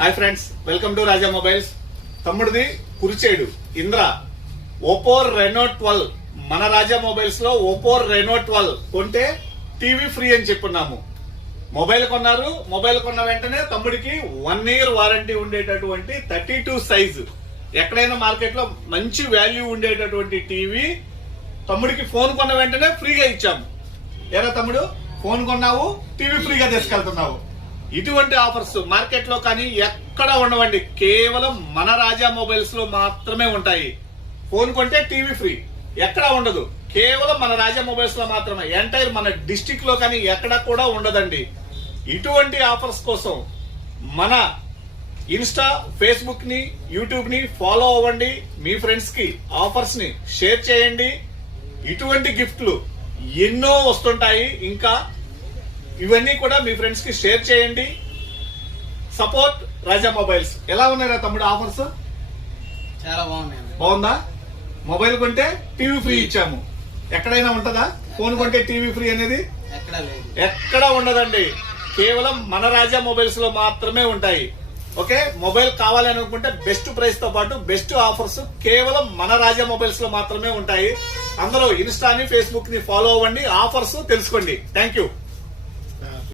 Hi friends, welcome to Raja mobiles. తమ్ముడిది Kurichedu Indra Oppo Reno 12 మన Raja mobiles లో ఓపో రెనో 12 కొంటే టీవీ ఫ్రీ అని చెప్పున్నాము. మొబైల్ కొన్నారు, మొబైల్ కొన్న వెంటనే తమ్ముడికి 1 year వారంటీ ఉండేటటువంటి 32 సైజు ఎక్కడైనా మార్కెట్ లో మంచి వాల్యూ ఉండేటటువంటి టీవీ తమ్ముడికి ఫోన్ కొన్న వెంటనే ఫ్రీగా ఇచ్చాము. ఏరా తమ్ముడు, ఫోన్ కొన్నావు, టీవీ ఫ్రీగా తీసుకెళ్తున్నావు. ఇటువంటి ఆఫర్స్ మార్కెట్ లో కానీ ఎక్కడ ఉండవండి, కేవలం మన రాజా మొబైల్స్ లో మాత్రమే ఉంటాయి. ఫోన్ కొంటే టీవీ ఫ్రీ ఎక్కడా ఉండదు, కేవలం మన రాజా మొబైల్స్ లో మాత్రమే. ఎంటైర్ మన డిస్టిక్ లో కానీ ఎక్కడ కూడా ఉండదండి. ఇటువంటి ఆఫర్స్ కోసం మన ఇన్స్టా, ఫేస్బుక్ ని, యూట్యూబ్ ని ఫాలో అవ్వండి. మీ ఫ్రెండ్స్ కి ఆఫర్స్ ని షేర్ చేయండి. ఇటువంటి గిఫ్ట్లు ఎన్నో వస్తుంటాయి. ఇంకా ఇవన్నీ కూడా మీ ఫ్రెండ్స్ కి షేర్ చేయండి. సపోర్ట్ రాజా మొబైల్స్. ఎలా ఉన్నారా తమ్ముడు ఆఫర్స్? చాలా బాగున్నాయి. బాగుందా? మొబైల్ కొంటే టీవీ ఫ్రీ ఇచ్చాము. ఎక్కడైనా ఉంటదా ఫోన్ కొంటే టీవీ ఫ్రీ అనేది? ఎక్కడ ఉండదండి, కేవలం మన రాజా మొబైల్స్ లో మాత్రమే ఉంటాయి. ఓకే, మొబైల్ కావాలని అనుకుంటే బెస్ట్ ప్రైస్ తో పాటు బెస్ట్ ఆఫర్స్ కేవలం మన రాజా మొబైల్స్ లో మాత్రమే ఉంటాయి. అందరూ ఇన్స్టాని, ఫేస్బుక్ ని ఫాలో అవ్వండి, ఆఫర్స్ తెలుసుకోండి. Thank you.